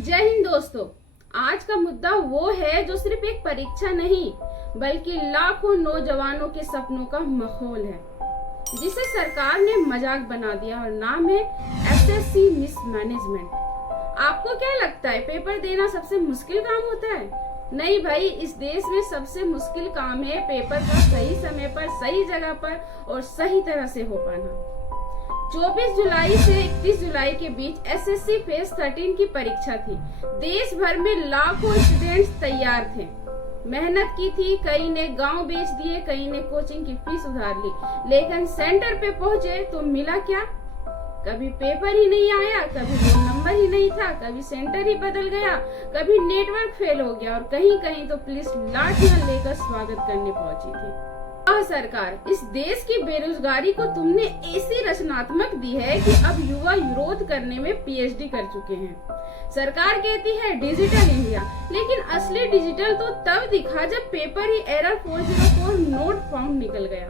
जय हिंद दोस्तों। आज का मुद्दा वो है जो सिर्फ एक परीक्षा नहीं बल्कि लाखों नौजवानों के सपनों का माहौल है, जिसे सरकार ने मजाक बना दिया और नाम है एसएससी मिसमैनेजमेंट। आपको क्या लगता है पेपर देना सबसे मुश्किल काम होता है? नहीं भाई, इस देश में सबसे मुश्किल काम है पेपर का सही समय पर, सही जगह पर और सही तरह से हो पाना। 24 जुलाई से 31 जुलाई के बीच एसएससी फेज 13 की परीक्षा थी। देश भर में लाखों स्टूडेंट्स तैयार थे, मेहनत की थी। कई ने गांव बेच दिए, कई ने कोचिंग की फीस उधार ली, लेकिन सेंटर पे पहुंचे तो मिला क्या? कभी पेपर ही नहीं आया, कभी रोल नंबर ही नहीं था, कभी सेंटर ही बदल गया, कभी नेटवर्क फेल हो गया और कहीं कहीं तो पुलिस लाठियां लेकर स्वागत करने पहुंची थी। सरकार, इस देश की बेरोजगारी को तुमने ऐसी रचनात्मक दी है कि अब युवा विरोध करने में पीएचडी कर चुके हैं। सरकार कहती है डिजिटल इंडिया, लेकिन असली डिजिटल तो तब दिखा जब paper he error 404 not found निकल गया।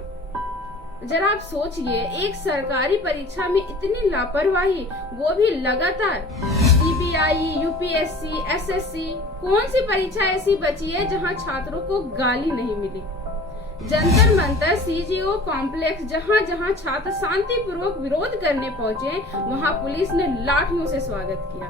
जरा आप सोचिए, एक सरकारी परीक्षा में इतनी लापरवाही, वो भी लगातार। सीबीआई, यूपीएससी, एसएससी, कौन सी परीक्षा ऐसी बची है जहां छात्रों को गाली नहीं मिली? जंतर मंतर, सीजीओ कॉम्प्लेक्स, जहां जहां छात्र शांतिपूर्वक विरोध करने पहुंचे, वहां पुलिस ने लाठियों से स्वागत किया।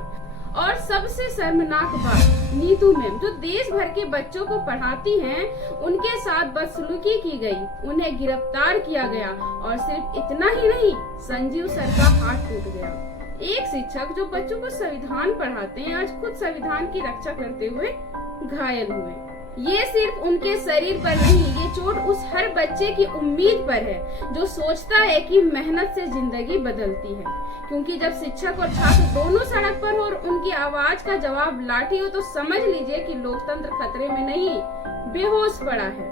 और सबसे शर्मनाक बात, नीतू मैम जो देश भर के बच्चों को पढ़ाती हैं, उनके साथ बदसलूकी की गई, उन्हें गिरफ्तार किया गया। और सिर्फ इतना ही नहीं, संजीव सर का हाथ टूट गया। एक शिक्षक जो बच्चों को संविधान पढ़ाते हैं, आज खुद संविधान की रक्षा करते हुए घायल हुए। ये सिर्फ उनके शरीर पर नहीं, ये चोट उस हर बच्चे की उम्मीद पर है जो सोचता है कि मेहनत से जिंदगी बदलती है। क्योंकि जब शिक्षक और छात्र दोनों सड़क पर हो और उनकी आवाज का जवाब लाठी हो, तो समझ लीजिए कि लोकतंत्र खतरे में नहीं, बेहोश पड़ा है।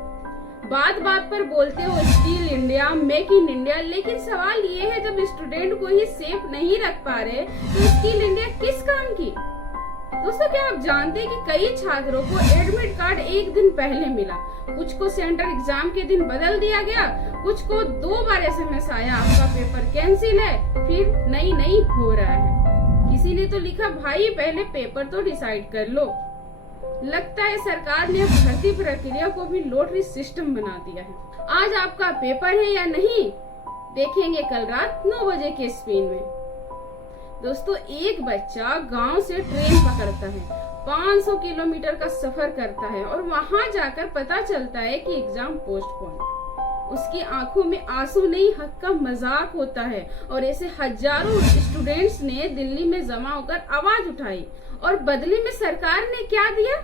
बात बात पर बोलते हो skill India, make in India, लेकिन सवाल ये है जब स्टूडेंट को ही सेफ नहीं रख पा रहे तो स्किल इंडिया किस काम की? दोस्तों, क्या आप जानते हैं कि कई छात्रों को एडमिट कार्ड एक दिन पहले मिला, कुछ को सेंटर एग्जाम के दिन बदल दिया गया, कुछ को 2 बार एसएमएस आया आपका पेपर कैंसिल है, फिर नहीं हो रहा है। किसी ने तो लिखा भाई पहले पेपर तो डिसाइड कर लो। लगता है सरकार ने भर्ती प्रक्रिया को भी लॉटरी सिस्टम बना दिया है। आज आपका पेपर है या नहीं, देखेंगे कल रात 9 बजे के स्पेन में। दोस्तों, एक बच्चा गांव से ट्रेन पकड़ता है, 500 किलोमीटर का सफर करता है और वहां जाकर पता चलता है कि एग्जाम पोस्टपोन। उसकी आंखों में आंसू नहीं, हक का मजाक होता है। और ऐसे हजारों स्टूडेंट्स ने दिल्ली में जमा होकर आवाज उठाई और बदले में सरकार ने क्या दिया?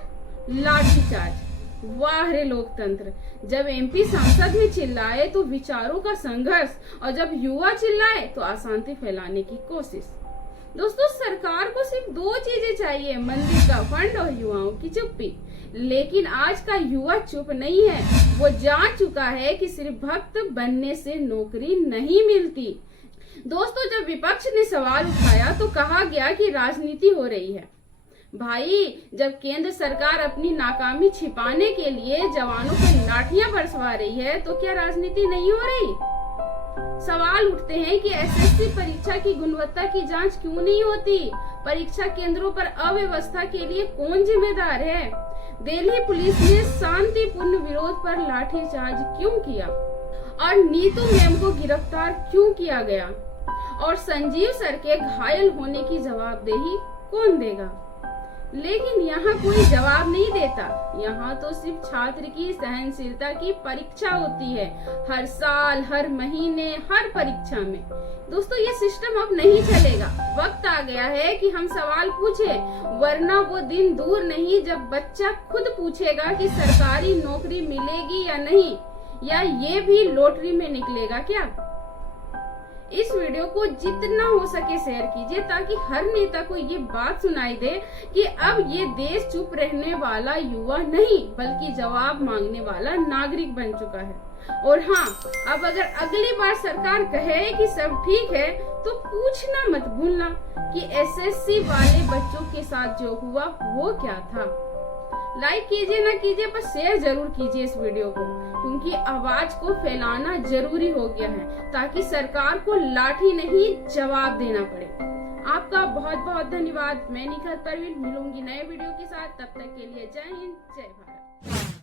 लाठीचार्ज। वाह रे लोकतंत्र! जब एमपी सांसद में चिल्लाए तो विचारों का संघर्ष, और जब युवा चिल्लाए तो अशांति फैलाने की कोशिश। दोस्तों, सरकार को सिर्फ 2 चीजें चाहिए, मंदिर का फंड और युवाओं की चुप्पी। लेकिन आज का युवा चुप नहीं है, वो जान चुका है कि सिर्फ भक्त बनने से नौकरी नहीं मिलती। दोस्तों, जब विपक्ष ने सवाल उठाया तो कहा गया कि राजनीति हो रही है। भाई, जब केंद्र सरकार अपनी नाकामी छिपाने के लिए जवानों पर लाठियां बरसवा रही है, तो क्या राजनीति नहीं हो रही? सवाल उठते हैं कि एसएससी परीक्षा की गुणवत्ता की जांच क्यों नहीं होती? परीक्षा केंद्रों पर अव्यवस्था के लिए कौन जिम्मेदार है? दिल्ली पुलिस ने शांतिपूर्ण विरोध पर लाठीचार्ज क्यों किया? और नीतू मैम को गिरफ्तार क्यों किया गया? और संजीव सर के घायल होने की जवाबदेही कौन देगा? लेकिन यहाँ कोई जवाब नहीं देता। यहाँ तो सिर्फ छात्र की सहनशीलता की परीक्षा होती है, हर साल, हर महीने, हर परीक्षा में। दोस्तों, ये सिस्टम अब नहीं चलेगा। वक्त आ गया है कि हम सवाल पूछे, वरना वो दिन दूर नहीं जब बच्चा खुद पूछेगा कि सरकारी नौकरी मिलेगी या नहीं, या ये भी लॉटरी में निकलेगा क्या? इस वीडियो को जितना हो सके शेयर कीजिए, ताकि हर नेता को ये बात सुनाई दे कि अब ये देश चुप रहने वाला युवा नहीं बल्कि जवाब मांगने वाला नागरिक बन चुका है। और हाँ, अब अगर अगली बार सरकार कहे कि सब ठीक है, तो पूछना मत भूलना कि एसएससी वाले बच्चों के साथ जो हुआ वो क्या था। लाइक कीजिए ना कीजिए, पर शेयर जरूर कीजिए इस वीडियो को, क्योंकि आवाज को फैलाना जरूरी हो गया है, ताकि सरकार को लाठी नहीं जवाब देना पड़े। आपका बहुत बहुत धन्यवाद। मैं निखत परवीन मिलूंगी नए वीडियो के साथ, तब तक के लिए जय हिंद जय भारत।